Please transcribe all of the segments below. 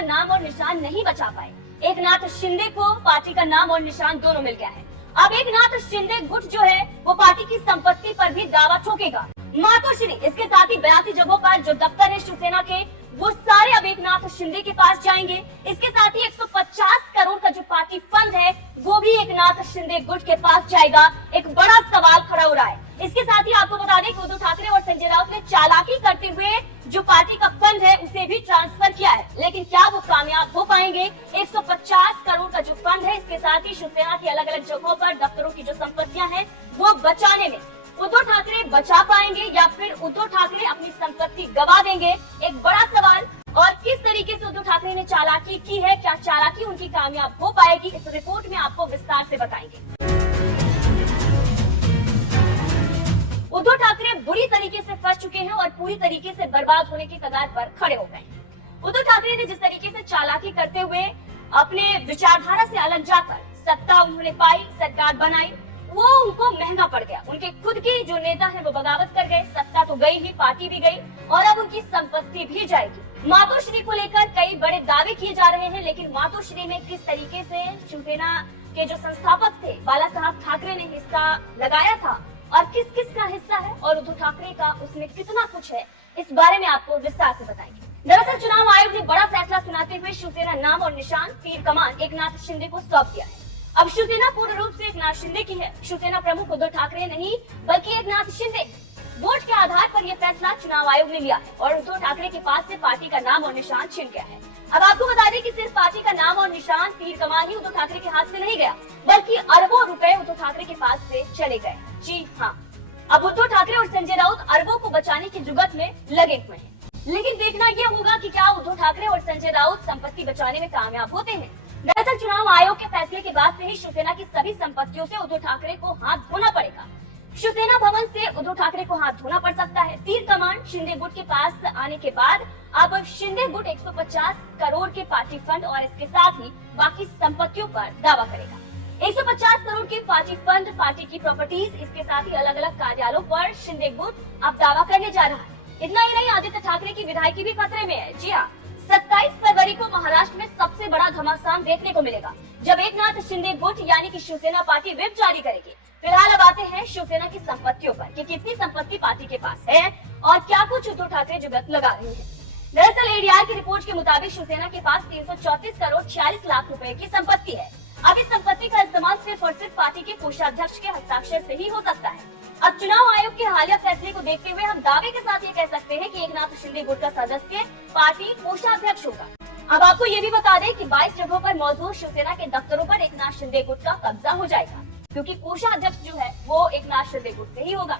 का नाम और निशान नहीं बचा पाए। एकनाथ शिंदे को पार्टी का नाम और निशान दोनों मिल गया है। अब एकनाथ शिंदे गुट जो है वो पार्टी की संपत्ति पर भी दावा ठोकेगा। मातोश्री इसके साथ ही 82 जगहों पर जो दफ्तर है शिवसेना के वो सारे अब एकनाथ शिंदे के पास जाएंगे। इसके साथ ही 150 करोड़ का जो पार्टी फंड है वो भी एकनाथ शिंदे गुट के पास जाएगा। एक बड़ा सवाल खड़ा हो रहा है। इसके साथ ही आपको बता दें कि उद्धव ठाकरे और संजय राउत ने चालाकी करते हुए जो पार्टी का फंड है उसे भी ट्रांसफर किया है, लेकिन क्या वो कामयाब हो पाएंगे? 150 करोड़ का जो फंड है, इसके साथ ही शिवसेना की अलग अलग जगहों पर दफ्तरों की जो संपत्तियां हैं वो बचाने में उद्धव ठाकरे बचा पाएंगे या फिर उद्धव ठाकरे अपनी संपत्ति गवा देंगे? एक बड़ा सवाल। और किस तरीके से उद्धव ठाकरे ने चालाकी की है, क्या चालाकी उनकी कामयाब हो पाएगी, इस रिपोर्ट में आपको विस्तार से बताएंगे। उद्धव ठाकरे बुरी तरीके से फंस चुके हैं और पूरी तरीके से बर्बाद होने की कगार पर खड़े हो गए। उद्धव ठाकरे ने जिस तरीके से चालाकी करते हुए अपने विचारधारा से अलग जाकर सत्ता उन्होंने पाई, सरकार बनाई, वो उनको महंगा पड़ गया। उनके खुद के जो नेता है वो बगावत कर गए, सत्ता तो गई ही, पार्टी भी गई और अब उनकी संपत्ति भी जाएगी। मातोश्री को लेकर कई बड़े दावे किए जा रहे हैं, लेकिन मातोश्री में किस तरीके से शिवसेना के जो संस्थापक थे बाला साहब ठाकरे ने हिस्सा लगाया था और किस किस का हिस्सा है और उद्धव ठाकरे का उसमें कितना कुछ है, इस बारे में आपको विस्तार से बताएंगे। दरअसल चुनाव आयोग ने बड़ा फैसला सुनाते हुए शिवसेना नाम और निशान तीर कमान एकनाथ शिंदे को सौंप दिया है। अब शिवसेना पूर्ण रूप से एकनाथ शिंदे की है। शिवसेना प्रमुख उद्धव ठाकरे नहीं बल्कि एकनाथ शिंदे। वोट के आधार पर यह फैसला चुनाव आयोग ने लिया है और उद्धव ठाकरे के पास से पार्टी का नाम और निशान छिन गया है। अब आपको बता दें कि सिर्फ पार्टी का नाम और निशान तीर कमान ही उद्धव ठाकरे के हाथ से नहीं गया, बल्कि अरबों रुपए उद्धव ठाकरे के पास से चले गए। जी हाँ, अब उद्धव ठाकरे और संजय राउत अरबों को बचाने की जुगत में लगे हुए हैं, लेकिन देखना यह होगा कि क्या उद्धव ठाकरे और संजय राउत संपत्ति बचाने में कामयाब होते हैं। दरअसल चुनाव आयोग के फैसले के बाद से ही शिवसेना की सभी संपत्तियों से उद्धव ठाकरे को हाथ धोना पड़ेगा। शिवसेना भवन से उद्धव ठाकरे को हाथ धोना पड़ सकता है। तीर कमान शिंदे गुट के पास आने के बाद अब शिंदे गुट 150 करोड़ के पार्टी फंड और इसके साथ ही बाकी संपत्तियों पर दावा करेगा। 150 करोड़ के पार्टी फंड, पार्टी की प्रॉपर्टीज, इसके साथ ही अलग अलग कार्यालयों पर शिंदे गुट अब दावा करने जा रहा है। इतना ही नहीं, आदित्य ठाकरे की विधायकी भी खतरे में है। जी हाँ, 27 फरवरी को महाराष्ट्र में सबसे बड़ा घमासान देखने को मिलेगा, जब एकनाथ शिंदे गुट यानी कि शिवसेना पार्टी व्हिप जारी करेगी। फिलहाल अब आते हैं शिवसेना की संपत्तियों पर कि कितनी संपत्ति पार्टी के पास है और क्या कुछ उद्धव ठाकरे जुगत लगा रहे हैं। दरअसल एडीआर की रिपोर्ट के मुताबिक शिवसेना के पास 334 करोड़ 46 लाख रुपए की संपत्ति है। अब इस संपत्ति का इस्तेमाल सिर्फ और सिर्फ पार्टी के कोषाध्यक्ष के हस्ताक्षर से ही हो सकता है। अब चुनाव आयोग के हालिया फैसले को देखते हुए हम दावे के साथ ये कह सकते हैं कि एकनाथ शिंदे गुट का सदस्य पार्टी कोषाध्यक्ष होगा। अब आपको ये भी बता दें कि 22 जगहों पर मौजूद शिवसेना के दफ्तरों पर एकनाथ शिंदे गुट का कब्जा हो जाएगा, क्योंकि कोषाध्यक्ष जो है वो एकनाथ शिंदे गुट से ही होगा।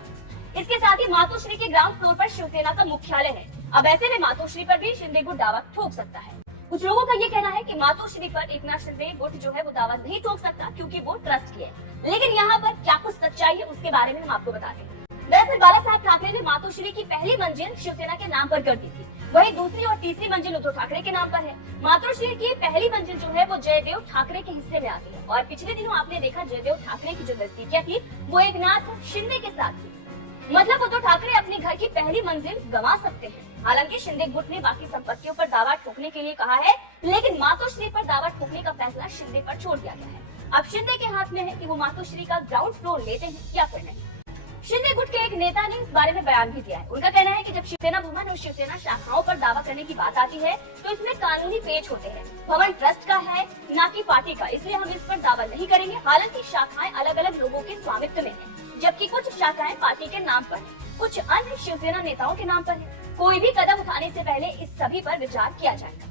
इसके साथ ही मातोश्री के ग्राउंड फ्लोर पर शिवसेना का मुख्यालय है। अब ऐसे में मातोश्री पर भी शिंदे गुट दावा ठोक सकता है। कुछ लोगों का ये कहना है कि मातोश्री पर एकनाथ शिंदे गुट जो है वो दावा नहीं ठोक सकता, क्योंकि वो ट्रस्ट की है। लेकिन यहाँ पर क्या कुछ सच्चाई है उसके बारे में हम आपको बता दें। दरअसल बाला साहब ठाकरे ने मातोश्री की पहली मंजिल शिवसेना के नाम पर कर दी थी, वही दूसरी और तीसरी मंजिल उद्धव ठाकरे के नाम पर है। मातोश्री की पहली मंजिल जो है वो जयदेव ठाकरे के हिस्से में आती है और पिछले दिनों आपने देखा जयदेव ठाकरे की जो नजदीकियां थी वो एकनाथ शिंदे के साथ थी। मतलब उद्धव ठाकरे अपने घर की पहली मंजिल गंवा सकते हैं। हालांकि शिंदे गुट ने बाकी संपत्तियों पर दावा ठोकने के लिए कहा है, लेकिन मातोश्री पर दावा ठोकने का फैसला शिंदे पर छोड़ दिया गया है। अब शिंदे के हाथ में है कि वो मातोश्री का ग्राउंड फ्लोर लेते हैं या फिर नहीं। शिंदे गुट के एक नेता ने इस बारे में बयान भी दिया है। उनका कहना है कि जब शिवसेना भवन और शिवसेना शाखाओं पर दावा करने की बात आती है तो इसमें कानूनी पेच होते हैं। भवन ट्रस्ट का है ना कि पार्टी का, इसलिए हम इस पर दावा नहीं करेंगे। हालांकि शाखाएं अलग अलग लोगों के स्वामित्व में है, जबकि कुछ शाखाएं पार्टी के नाम पर है, कुछ अन्य शिवसेना नेताओं के नाम पर है। कोई भी कदम उठाने से पहले इस सभी पर विचार किया जाएगा।